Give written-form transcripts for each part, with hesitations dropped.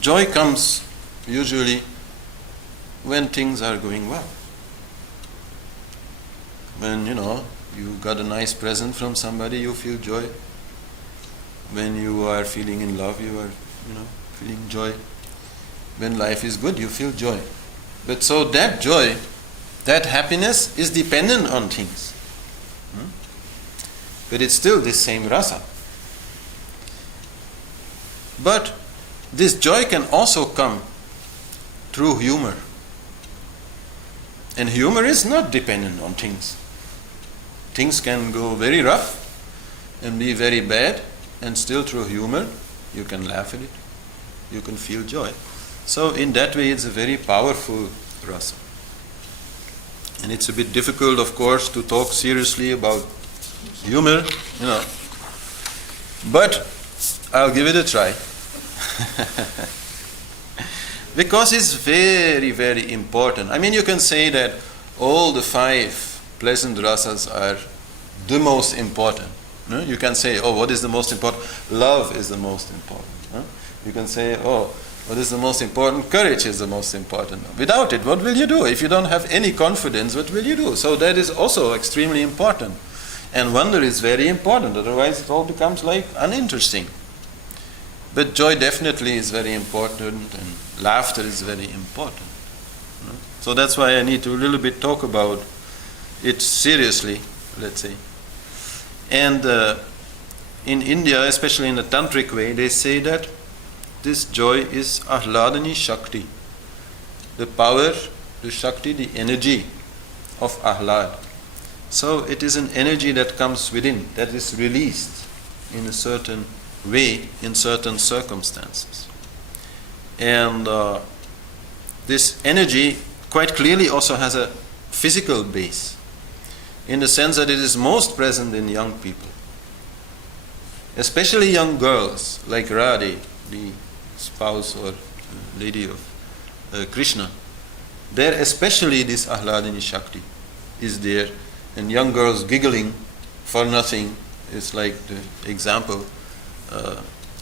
Joy comes usually when things are going well. When, you got a nice present from somebody, you feel joy. When you are feeling in love, you are, feeling joy. When life is good, you feel joy. But so that joy, that happiness is dependent on things. But it's still this same rasa. But this joy can also come through humor. And humor is not dependent on things. Things can go very rough and be very bad, and still through humor you can laugh at it. You can feel joy. So in that way it's a very powerful rasa. And it's a bit difficult, of course, to talk seriously about humor, but I'll give it a try. Because it's very, very important. I mean, you can say that all the 5 pleasant rasas are the most important. You can say, what is the most important? Love is the most important. You can say, what is the most important? Courage is the most important. Without it, what will you do? If you don't have any confidence, what will you do? So that is also extremely important. And wonder is very important, otherwise it all becomes like uninteresting. But joy definitely is very important, and laughter is very important. So that's why I need to a little bit talk about it seriously, let's say. And in India, especially in the tantric way, they say that this joy is ahladani shakti, the power, the shakti, the energy of ahlad. So it is an energy that comes within, that is released in a certain way, in certain circumstances. And this energy quite clearly also has a physical base, in the sense that it is most present in young people, especially young girls like Radhe, the spouse or lady of Krishna. There especially this ahladani shakti is there, and young girls giggling for nothing is like the example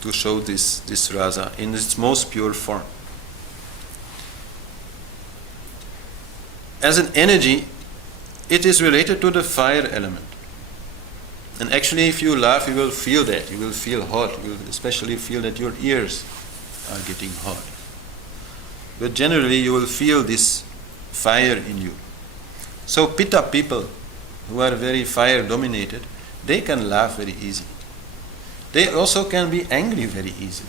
to show this rasa in its most pure form. As an energy, it is related to the fire element. And actually, if you laugh, you will feel that. You will feel hot. You will especially feel that your ears are getting hot. But generally, you will feel this fire in you. So Pitta people who are very fire dominated, they can laugh very easily. They also can be angry very easily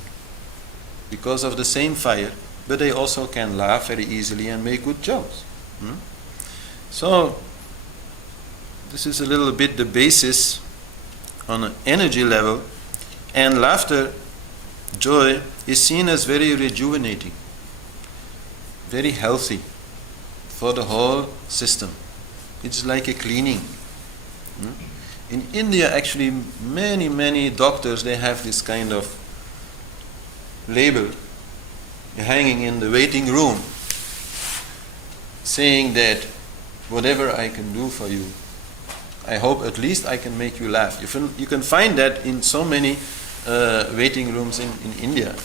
because of the same fire, but they also can laugh very easily and make good jokes. So this is a little bit the basis on an energy level. And laughter, joy, is seen as very rejuvenating, very healthy for the whole system. It's like a cleaning. In India, actually, many doctors, they have this kind of label hanging in the waiting room, saying that whatever I can do for you, I hope at least I can make you laugh. You can find that in so many waiting rooms in India.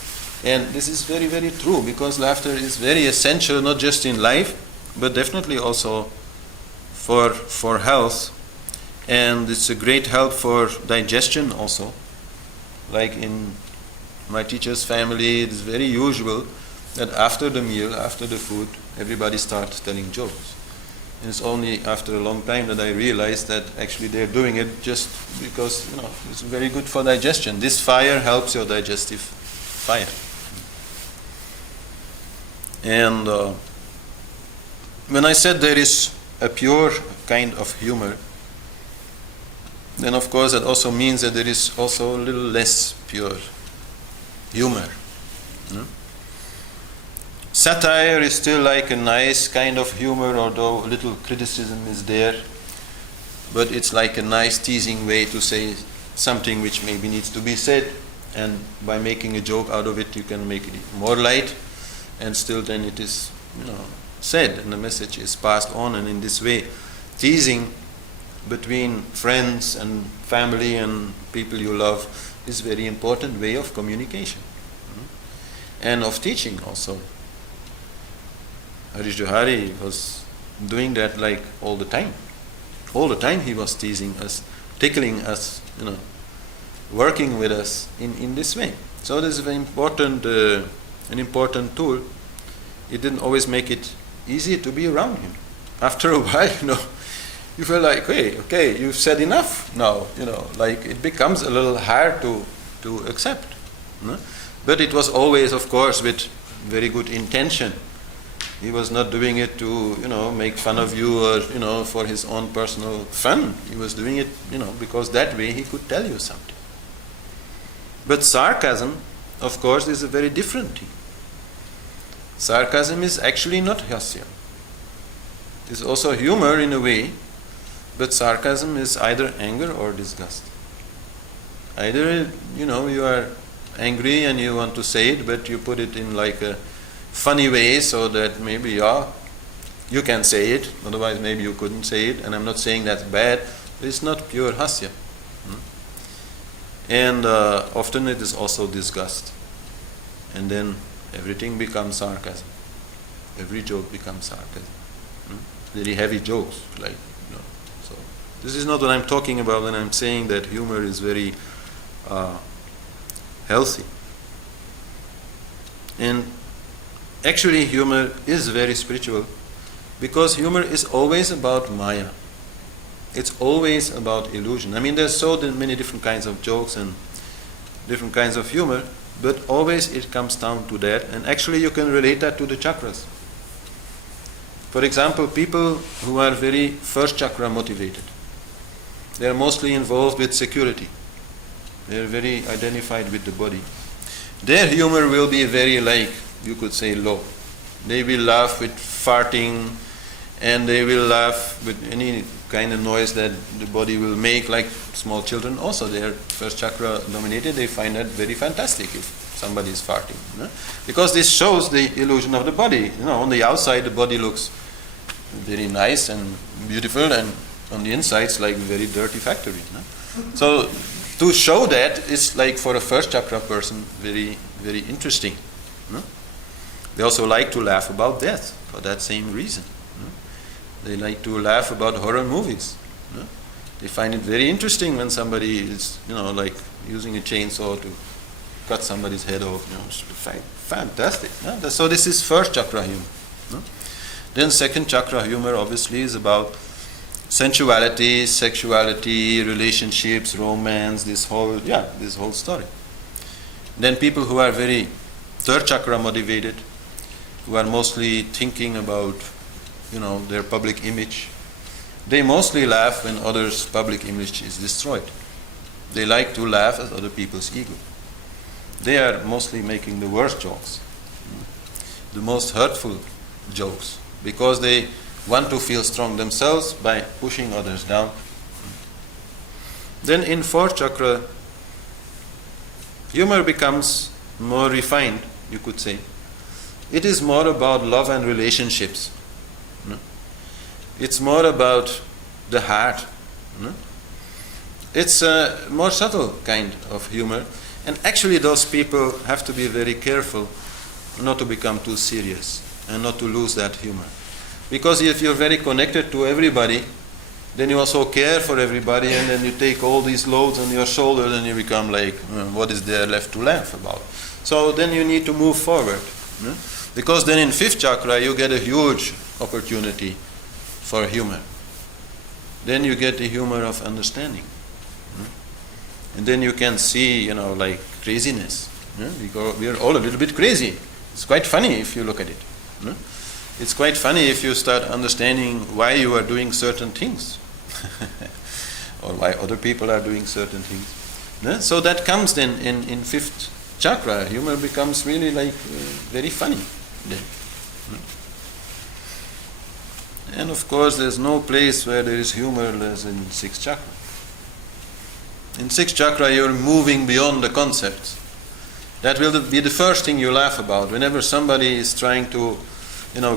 And this is very, very true, because laughter is very essential, not just in life, but definitely also for health. And it's a great help for digestion also. Like in my teacher's family, it's very usual that after the meal, after the food, everybody starts telling jokes. And it's only after a long time that I realized that actually they're doing it just because, it's very good for digestion. This fire helps your digestive fire. And when I said there is a pure kind of humor, then of course that also means that there is also a little less pure humor. Satire is still like a nice kind of humor, although a little criticism is there, but it's like a nice teasing way to say something which maybe needs to be said, and by making a joke out of it you can make it more light, and still then it is said and the message is passed on. And in this way, teasing between friends and family and people you love is a very important way of communication. and of teaching also. Harish Johari was doing that like all the time. All the time he was teasing us, tickling us, working with us in this way. So this is an important tool. It didn't always make it easy to be around him. After a while, you feel like, okay, you've said enough now, like it becomes a little hard to accept. But it was always, of course, with very good intention. He was not doing it to, make fun of you or, for his own personal fun. He was doing it, because that way he could tell you something. But sarcasm, of course, is a very different thing. Sarcasm is actually not hasya. It is also humor in a way, but sarcasm is either anger or disgust. Either, you are angry and you want to say it, but you put it in like a funny way so that maybe, you can say it, otherwise maybe you couldn't say it, and I'm not saying that's bad, but it's not pure hasya. And often it is also disgust. And then everything becomes sarcasm. Every joke becomes sarcasm. Very heavy jokes, like, So this is not what I'm talking about when I'm saying that humor is very healthy. And actually humor is very spiritual, because humor is always about maya. It's always about illusion. I mean, there's so many different kinds of jokes and different kinds of humor, but always it comes down to that. And actually you can relate that to the chakras. For example, people who are very first chakra motivated, they are mostly involved with security. They are very identified with the body. Their humor will be very, like, you could say, low. They will laugh with farting, and they will laugh with any kind of noise that the body will make, like small children also. They are first chakra dominated, they find that very fantastic if somebody is farting. Because this shows the illusion of the body. On the outside the body looks very nice and beautiful, and on the inside it's like a very dirty factory. So to show that is like, for a first chakra person, very, very interesting. They also like to laugh about death for that same reason. They like to laugh about horror movies. They find it very interesting when somebody is, like using a chainsaw to cut somebody's head off. It's fantastic. So this is first chakra humor. Then second chakra humor obviously is about sensuality, sexuality, relationships, romance, this whole story. Then people who are very third chakra motivated, who are mostly thinking about, their public image, they mostly laugh when others' public image is destroyed. They like to laugh at other people's ego. They are mostly making the worst jokes, the most hurtful jokes, because they want to feel strong themselves by pushing others down. Then in fourth chakra, humor becomes more refined, you could say. It is more about love and relationships. It's more about the heart. It's a more subtle kind of humor. And actually those people have to be very careful not to become too serious and not to lose that humor. Because if you're very connected to everybody, then you also care for everybody, and then you take all these loads on your shoulders and you become like, what is there left to laugh about? So then you need to move forward. Because then in fifth chakra you get a huge opportunity for humor. Then you get the humor of understanding. And then you can see, like craziness. We are all a little bit crazy. It's quite funny if you look at it. It's quite funny if you start understanding why you are doing certain things. Or why other people are doing certain things. So that comes then in fifth chakra. Humor becomes really like very funny then. And of course there's no place where there is humor less in sixth chakra. In sixth chakra you're moving beyond the concepts. That will be the first thing you laugh about. Whenever somebody is trying to,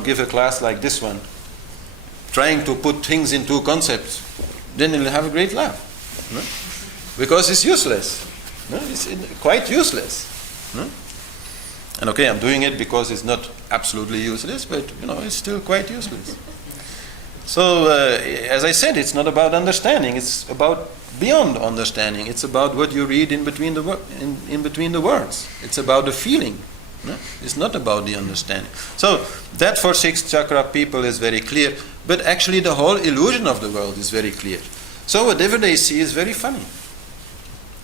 give a class like this one, trying to put things into concepts, then you'll have a great laugh. Because it's useless. It's quite useless. And okay, I'm doing it because it's not absolutely useless, but it's still quite useless. So, as I said, it's not about understanding. It's about beyond understanding. It's about what you read in between the words. It's about the feeling. No? It's not about the understanding. So that for sixth chakra people is very clear. But actually, the whole illusion of the world is very clear. So whatever they see is very funny.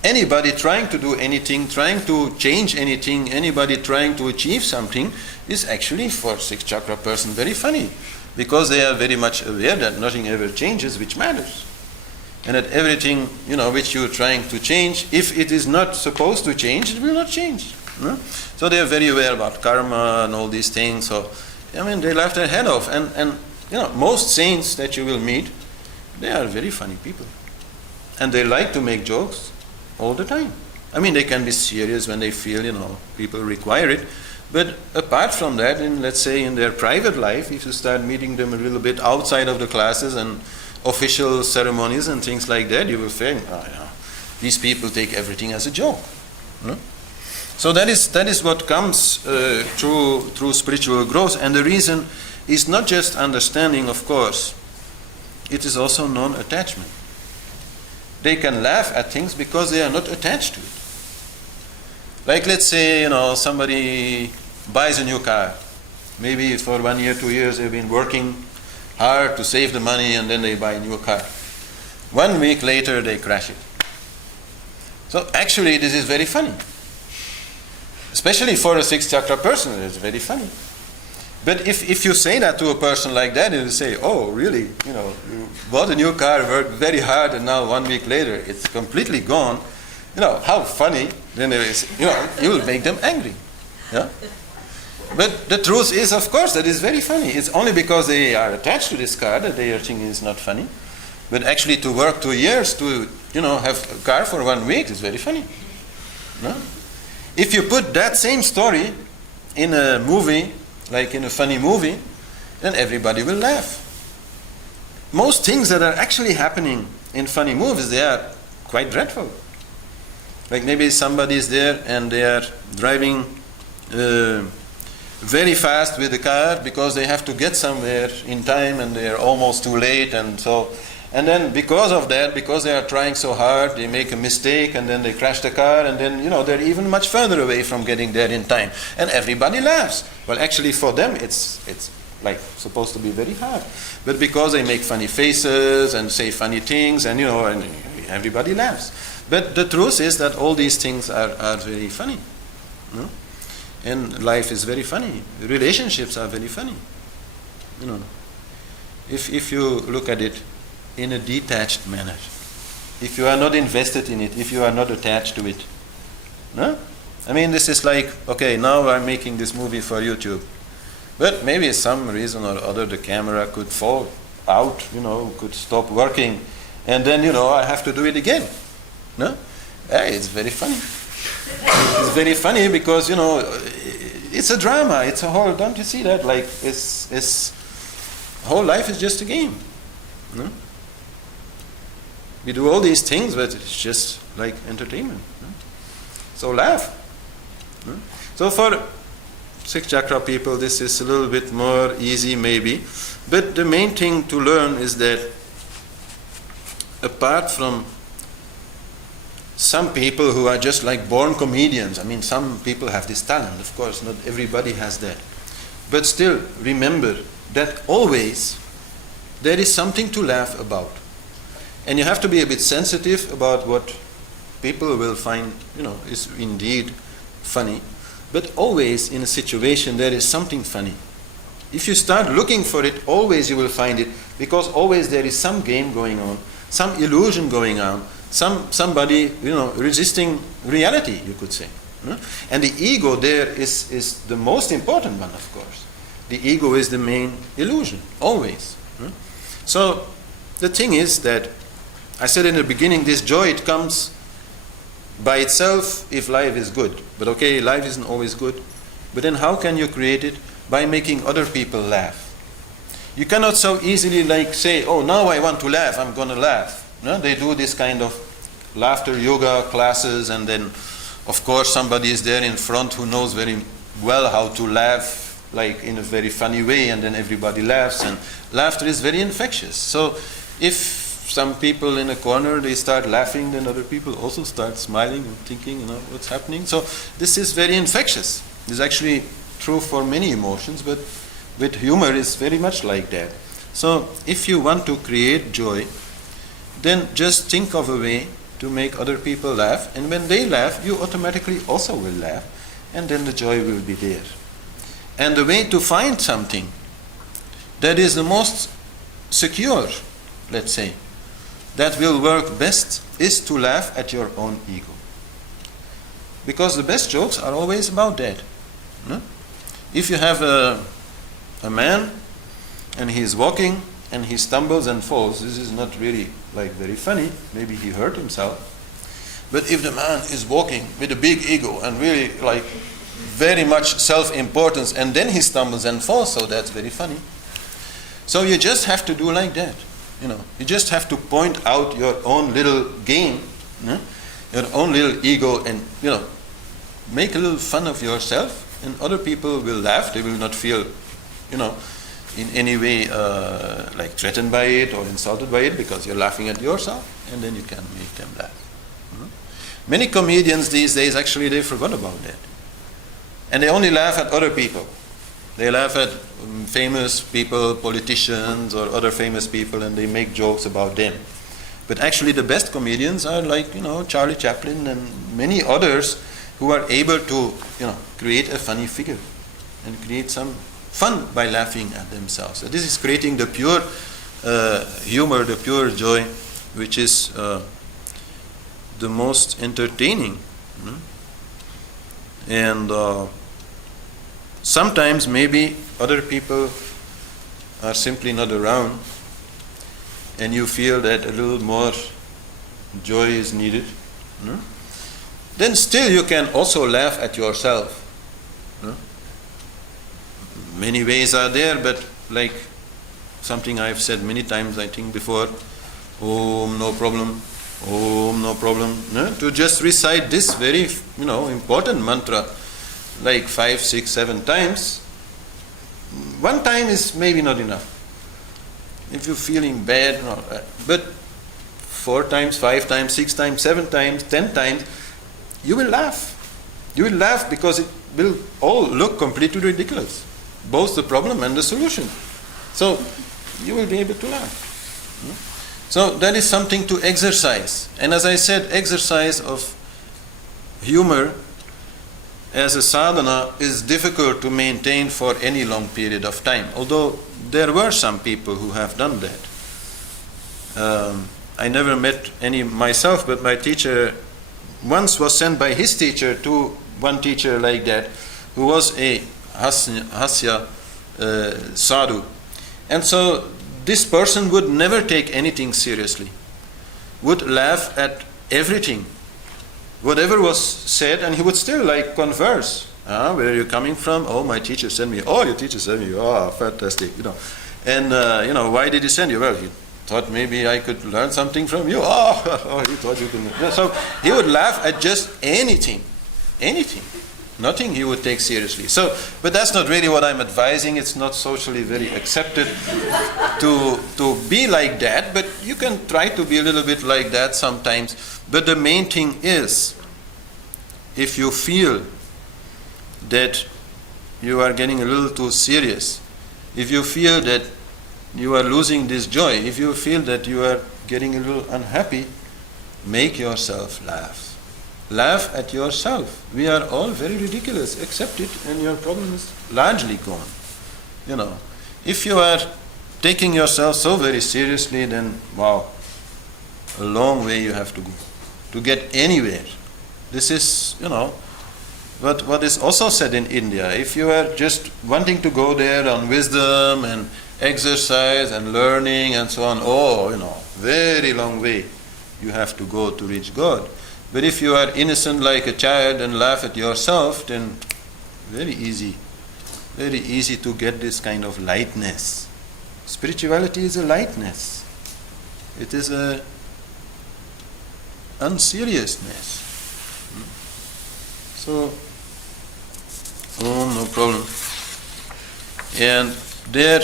Anybody trying to do anything, trying to change anything, anybody trying to achieve something is actually for sixth chakra person very funny. Because they are very much aware that nothing ever changes which matters. And that everything, which you're trying to change, if it is not supposed to change, it will not change. No? So they are very aware about karma and all these things. So, they laugh their head off. And most saints that you will meet, they are very funny people. And they like to make jokes all the time. They can be serious when they feel, people require it. But apart from that, let's say in their private life, if you start meeting them a little bit outside of the classes and official ceremonies and things like that, you will think, these people take everything as a joke. So that is what comes through spiritual growth. And the reason is not just understanding, of course, it is also non-attachment. They can laugh at things because they are not attached to it. Like let's say, somebody buys a new car. Maybe for 1 year, 2 years, they've been working hard to save the money and then they buy a new car. 1 week later, they crash it. So actually, this is very funny. Especially for a sixth chakra person, it's very funny. But if you say that to a person like that, they will say, oh, really? You bought a new car, worked very hard, and now 1 week later, it's completely gone. How funny. Then there is, you will make them angry. Yeah? But the truth is, of course, that is very funny. It's only because they are attached to this car that they are thinking it's not funny. But actually to work 2 years to, have a car for 1 week is very funny. No? If you put that same story in a movie, like in a funny movie, then everybody will laugh. Most things that are actually happening in funny movies, they are quite dreadful. Like maybe somebody is there and they are driving very fast with the car because they have to get somewhere in time and they are almost too late, and then because of that, because they are trying so hard, they make a mistake and then they crash the car and then they're even much further away from getting there in time, and everybody laughs. Well, actually for them it's like supposed to be very hard, but because they make funny faces and say funny things and and everybody laughs. But the truth is that all these things are very funny. No? And life is very funny. Relationships are very funny. If you look at it in a detached manner, if you are not invested in it, if you are not attached to it. No? This is like, okay, now I'm making this movie for YouTube. But maybe some reason or other the camera could fall out, could stop working. And then, I have to do it again. No? Hey, it's very funny. It's very funny because, it's a drama. It's a whole, don't you see that? Like, it's whole life is just a game. No? We do all these things, but it's just like entertainment. No? So laugh. No? So for sixth chakra people, this is a little bit more easy maybe. But the main thing to learn is that apart from some people who are just like born comedians, some people have this talent, of course, not everybody has that. But still, remember that always there is something to laugh about. And you have to be a bit sensitive about what people will find, is indeed funny. But always in a situation there is something funny. If you start looking for it, always you will find it, because always there is some game going on, some illusion going on, somebody, resisting reality, you could say. And the ego there is the most important one, of course. The ego is the main illusion, always. So the thing is that, I said in the beginning, this joy, it comes by itself if life is good. But okay, life isn't always good. But then how can you create it? By making other people laugh. You cannot so easily like say, oh, now I want to laugh, I'm going to laugh. No? They do this kind of laughter yoga classes, and then of course somebody is there in front who knows very well how to laugh, like in a very funny way, and then everybody laughs, and laughter is very infectious. So if some people in a corner, they start laughing, then other people also start smiling and thinking, what's happening. So this is very infectious. This is actually true for many emotions, but with humor it's very much like that. So if you want to create joy, then just think of a way to make other people laugh, and when they laugh, you automatically also will laugh, and then the joy will be there. And the way to find something that is the most secure, let's say, that will work best, is to laugh at your own ego. Because the best jokes are always about that. No? If you have a man and he's walking and he stumbles and falls, this is not really like very funny, maybe he hurt himself. But if the man is walking with a big ego and really like very much self-importance, and then he stumbles and falls, so that's very funny. So you just have to do like that. You just have to point out your own little game, your own little ego, and make a little fun of yourself, and other people will laugh. They will not feel, in any way like threatened by it or insulted by it, because you're laughing at yourself, and then you can make them laugh. Many comedians these days, actually, they forgot about that. And they only laugh at other people. They laugh at famous people, politicians, or other famous people, and they make jokes about them. But actually the best comedians are like, Charlie Chaplin and many others who are able to, create a funny figure and create some fun by laughing at themselves. So this is creating the pure humor, the pure joy, which is the most entertaining. And sometimes maybe other people are simply not around, and you feel that a little more joy is needed. Then still you can also laugh at yourself. Many ways are there, but like something I've said many times, I think before, Om, no problem. Om, no problem. To just recite this very, important mantra, like 5, 6, 7 times. One time is maybe not enough. If you're feeling bad, but 4 times, 5 times, 6 times, 7 times, 10 times, you will laugh. You will laugh because it will all look completely ridiculous. Both the problem and the solution. So you will be able to laugh. So that is something to exercise. And as I said, exercise of humor as a sadhana is difficult to maintain for any long period of time. Although there were some people who have done that. I never met any myself, but my teacher once was sent by his teacher to one teacher like that, who was a Hasya sadhu. And so this person would never take anything seriously, would laugh at everything, whatever was said, and he would still like converse. Where are you coming from? Oh, my teacher sent me. Oh, your teacher sent me. Oh, fantastic. And why did he send you? Well, he thought maybe I could learn something from you. Oh, he thought you could. So he would laugh at just anything. Nothing he would take seriously. So, but that's not really what I'm advising. It's not socially very accepted to be like that, but you can try to be a little bit like that sometimes. But the main thing is, if you feel that you are getting a little too serious, if you feel that you are losing this joy, if you feel that you are getting a little unhappy, make yourself laugh. Laugh at yourself. We are all very ridiculous. Accept it, and your problem is largely gone. If you are taking yourself so very seriously, then wow, a long way you have to go to get anywhere. This is, what is also said in India. If you are just wanting to go there on wisdom and exercise and learning and so on, very long way you have to go to reach God. But if you are innocent like a child and laugh at yourself, then very easy to get this kind of lightness. Spirituality is a lightness. It is a unseriousness. So Oh, no problem. And there,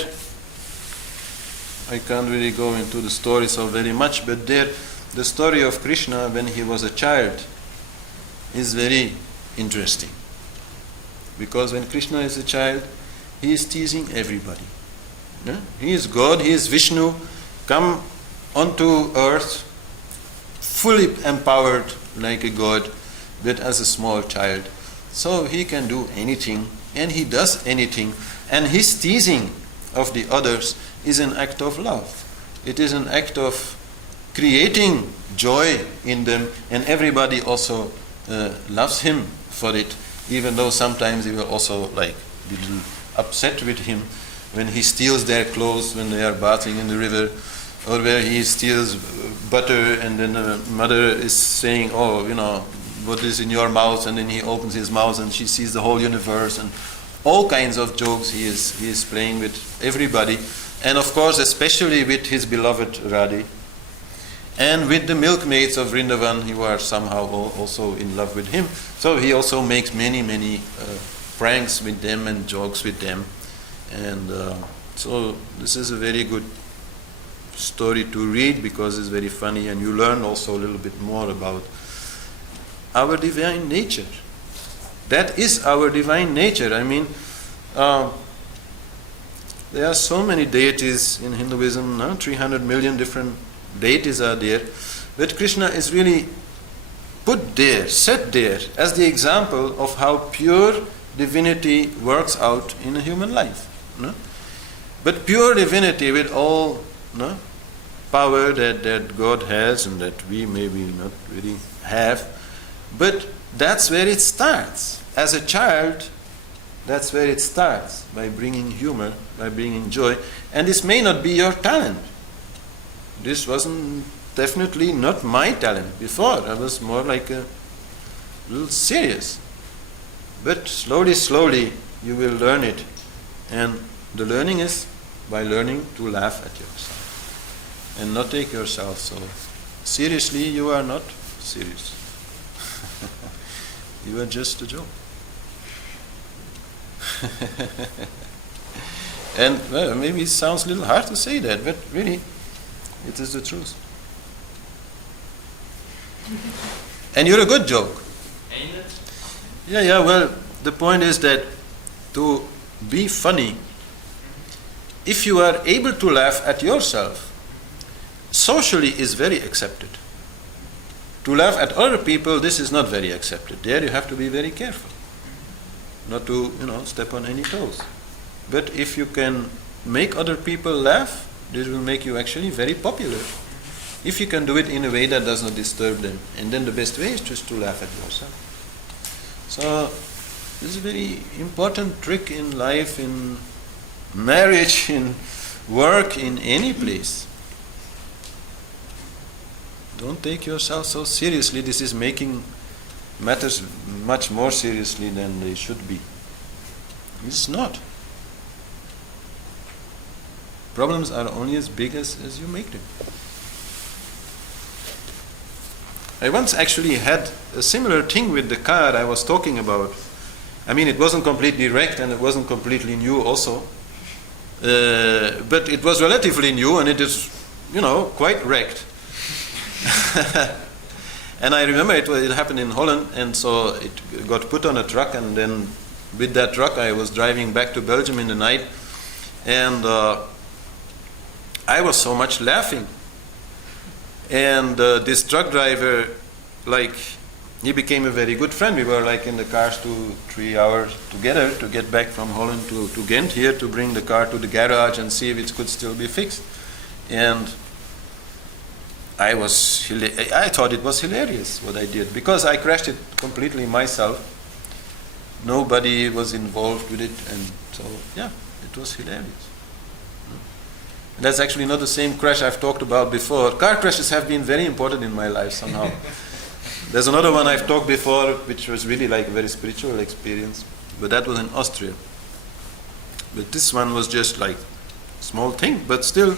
I can't really go into the story so very much, but there, the story of Krishna when he was a child is very interesting. Because when Krishna is a child, he is teasing everybody. Yeah? He is God, he is Vishnu, come onto earth, fully empowered like a god, but as a small child. So he can do anything, and he does anything. And his teasing of the others is an act of love. It is an act of creating joy in them, and everybody also loves him for it, even though sometimes they will also like be a little upset with him when he steals their clothes when they are bathing in the river, or where he steals butter and then the mother is saying, oh, what is in your mouth, and then he opens his mouth and she sees the whole universe, and all kinds of jokes he is playing with everybody, and of course especially with his beloved Radhi, and with the milkmaids of Vrindavan who are somehow also in love with him. So he also makes many pranks with them and jokes with them, and so this is a very good story to read because it's very funny, and you learn also a little bit more about our divine nature. That is our divine nature. I mean, there are so many deities in Hinduism, 300 million different deities are there, but Krishna is really put there, set there as the example of how pure divinity works out in a human life. No? But pure divinity with all power that God has and that we maybe not really have, but that's where it starts. As a child, that's where it starts, by bringing humor, by bringing joy. And this may not be your talent. This wasn't definitely not my talent before. I was more like a little serious. But slowly, you will learn it. And the learning is by learning to laugh at yourself and not take yourself so seriously. You are not serious. You are just a joke. And well, maybe it sounds a little hard to say that, but really, it is the truth. And you're a good joke. Ain't it? Yeah, well, the point is that to be funny, if you are able to laugh at yourself, socially is very accepted. To laugh at other people, this is not very accepted. There you have to be very careful, not to, step on any toes. But if you can make other people laugh, this will make you actually very popular. If you can do it in a way that does not disturb them. And then the best way is just to laugh at yourself. So, this is a very important trick in life, in marriage, in work, in any place. Don't take yourself so seriously. This is making matters much more seriously than they should be. It's not. Problems are only as big as you make them. I once actually had a similar thing with the car I was talking about. I mean, it wasn't completely wrecked and it wasn't completely new also. But it was relatively new and it is, quite wrecked. And I remember it happened in Holland, and so it got put on a truck, and then with that truck I was driving back to Belgium in the night, and I was so much laughing. And this truck driver, he became a very good friend. We were in the cars 2-3 hours together to get back from Holland to Ghent here to bring the car to the garage and see if it could still be fixed. And I thought it was hilarious what I did, because I crashed it completely myself. Nobody was involved with it, and so it was hilarious. That's actually not the same crash I've talked about before. Car crashes have been very important in my life somehow. There's another one I've talked before, which was really a very spiritual experience, but that was in Austria. But this one was just a small thing, but still.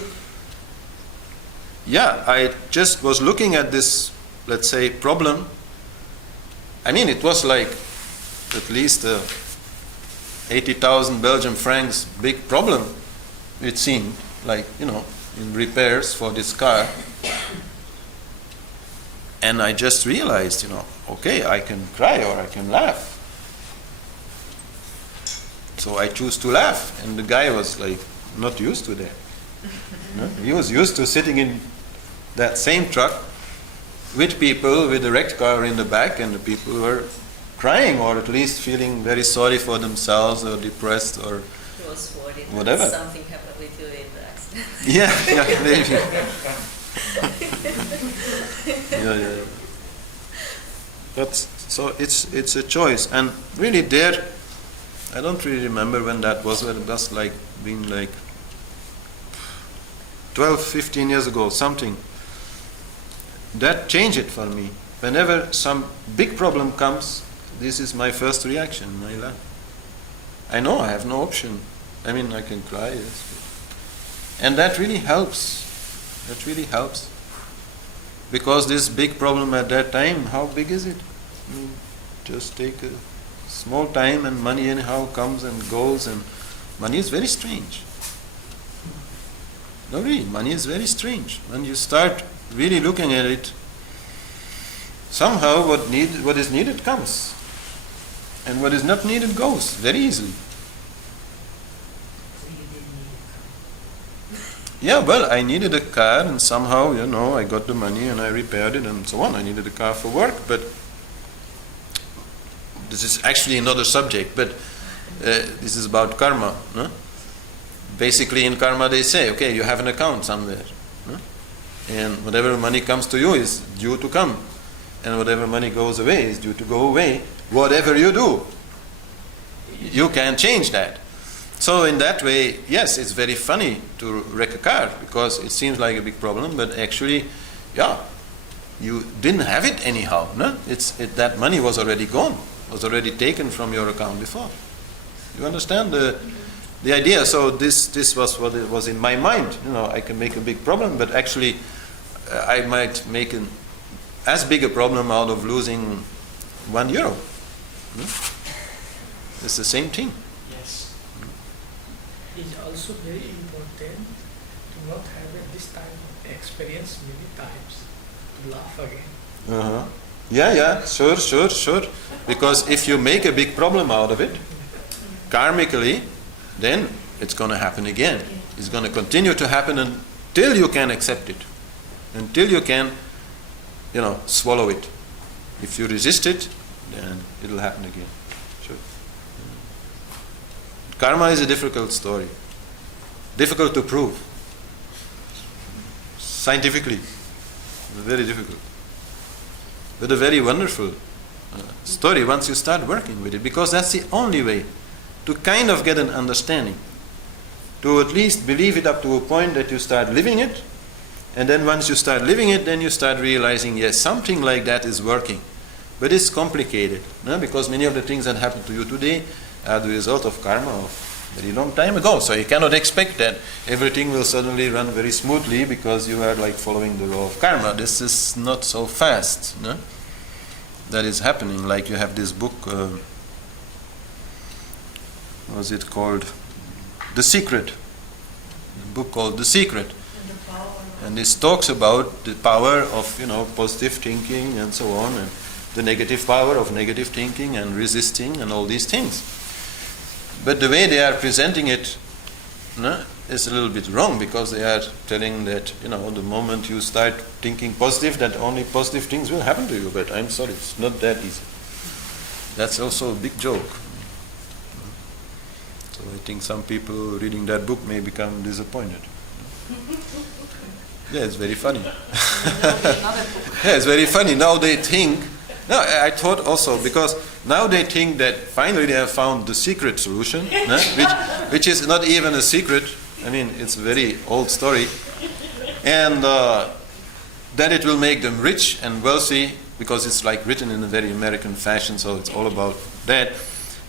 I just was looking at this, let's say, problem. I mean, it was at least 80,000 Belgian francs, big problem, it seemed, like, in repairs for this car. And I just realized, okay, I can cry or I can laugh. So I choose to laugh. And the guy was like, not used to that. He was used to sitting in that same truck with people with a wrecked car in the back, and the people were crying or at least feeling very sorry for themselves or depressed or He was worried whatever. that something happened with you in the accident. Yeah, maybe. Yeah. But so it's a choice, and really there, I don't really remember when that was. But it was like been like 12, 15 years ago, something. That changed it for me. Whenever some big problem comes, this is my first reaction. I laugh. I know I have no option. I mean, I can cry, yes. And that really helps. That really helps. Because this big problem at that time, how big is it? You just take a small time, and money anyhow comes and goes, and money is very strange. No, really, money is very strange. When you start really looking at it, somehow what is needed comes, and what is not needed goes very easily. Yeah, well, I needed a car, and somehow, I got the money and I repaired it and so on. I needed a car for work, but this is actually another subject, but this is about karma. No? Basically in karma they say, okay, you have an account somewhere. No? And whatever money comes to you is due to come. And whatever money goes away is due to go away. Whatever you do, you can't change that. So in that way, yes, it's very funny to wreck a car because it seems like a big problem, but actually, you didn't have it anyhow. No? That money was already gone, was already taken from your account before. You understand the idea? So this was what it was in my mind. I can make a big problem, but actually I might make as big a problem out of losing €1. No? It's the same thing. Yes. It's also very important to not have this type of experience many times, to laugh again. Uh-huh. Yeah, sure. Because if you make a big problem out of it, karmically, then it's going to happen again. It's going to continue to happen until you can accept it, until you can, swallow it. If you resist it, then it'll happen again. Sure. Karma is a difficult story, difficult to prove. Scientifically, very difficult. But a very wonderful story once you start working with it, because that's the only way to kind of get an understanding, to at least believe it up to a point that you start living it, and then once you start living it, then you start realizing, yes, something like that is working. But it's complicated, no? Because many of the things that happen to you today are the result of karma of a very long time ago. So you cannot expect that everything will suddenly run very smoothly because you are like following the law of karma. This is not so fast, no? That is happening. Like you have this book, what was it called? The Secret. A book called The Secret. And this talks about the power of, positive thinking and so on, and the negative power of negative thinking and resisting and all these things. But the way they are presenting it is a little bit wrong, because they are telling that, the moment you start thinking positive, that only positive things will happen to you. But I'm sorry, it's not that easy. That's also a big joke. So I think some people reading that book may become disappointed. Yeah, it's very funny. Yeah, it's very funny. Now they think, I thought also, because now they think that finally they have found the secret solution, which is not even a secret. I mean, it's a very old story. And that it will make them rich and wealthy, because it's like written in a very American fashion, so it's all about that.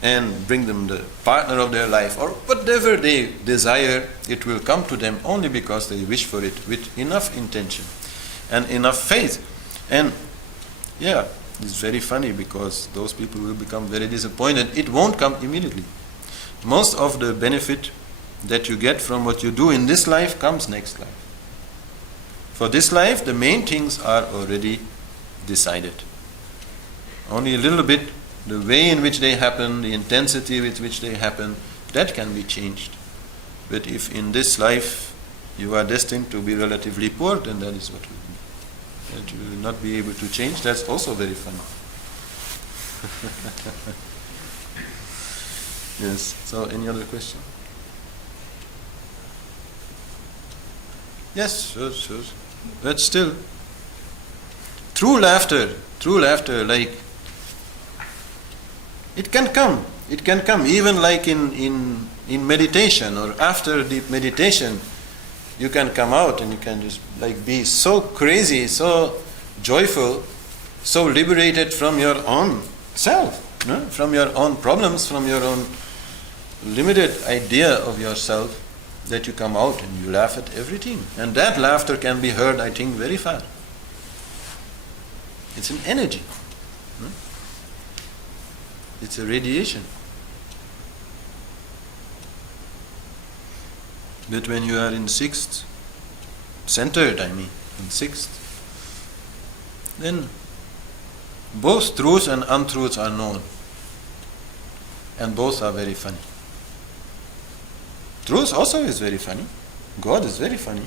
And bring them the partner of their life, or whatever they desire, it will come to them only because they wish for it with enough intention and enough faith. And yeah, it's very funny, because those people will become very disappointed. It won't come immediately. most of the benefit that you get from what you do in this life comes next life. For this life, the main things are already decided. Only a little bit, the way in which they happen, the intensity with which they happen, that can be changed. But if in this life you are destined to be relatively poor, then that is what will be. That you will not be able to change, that's also very funny. Yes, so any other question? Yes, sure. But still, true laughter, like, it can come, even like in meditation or after deep meditation, you can come out and you can just like be so crazy, so joyful, so liberated from your own self, no? From your own problems, from your own limited idea of yourself, that you come out and you laugh at everything. And that laughter can be heard, I think, very far. It's an energy. No? It's a radiation. But when you are in sixth, centered, in sixth, then both truths and untruths are known. And both are very funny. Truth also is very funny. God is very funny.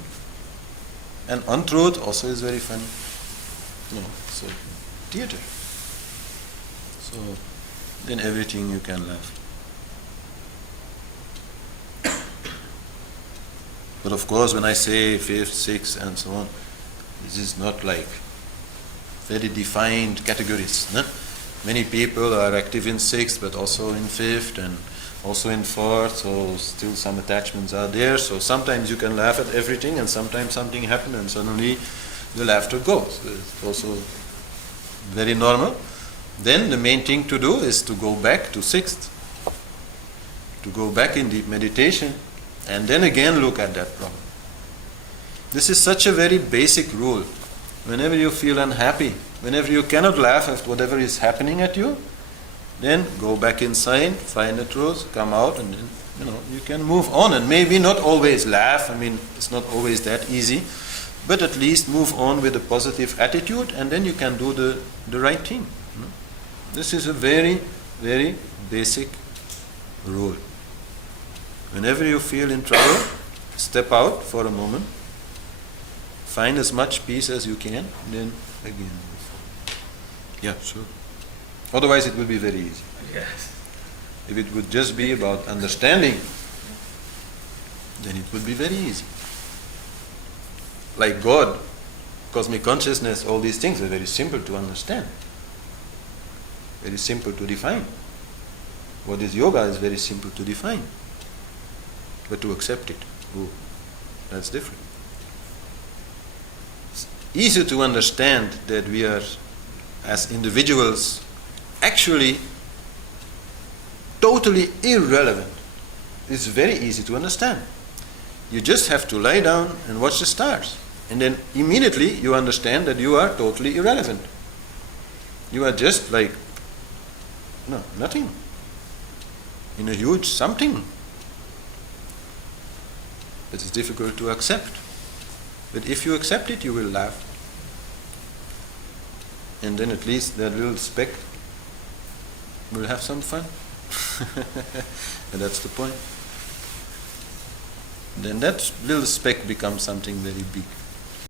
And untruth also is very funny. So theater. So then everything you can laugh. But of course, when I say fifth, sixth, and so on, this is not like very defined categories. No? Many people are active in sixth, but also in fifth, and also in fourth, so still some attachments are there. So sometimes you can laugh at everything, and sometimes something happens, and suddenly the laughter goes. It's also very normal. Then the main thing to do is to go back to sixth, to go back in deep meditation, and then again look at that problem. This is such a very basic rule. Whenever you feel unhappy, whenever you cannot laugh at whatever is happening at you, then go back inside, find the truth, come out, and then you can move on. And maybe not always laugh. It's not always that easy, but at least move on with a positive attitude, and then you can do the right thing. This is a very, very basic rule. Whenever you feel in trouble, step out for a moment, find as much peace as you can, and then again move on. Yeah, sure. Otherwise it would be very easy. Yes. If it would just be about understanding, then it would be very easy. Like God, cosmic consciousness, all these things are very simple to understand. Very simple to define. What is yoga is very simple to define. But to accept it, that's different. It's easy to understand that we are, as individuals, actually totally irrelevant. It's very easy to understand. You just have to lie down and watch the stars. And then immediately you understand that you are totally irrelevant. You are just like, nothing. In a huge something. It is difficult to accept. But if you accept it, you will laugh. And then at least that little speck will have some fun. And that's the point. Then that little speck becomes something very big.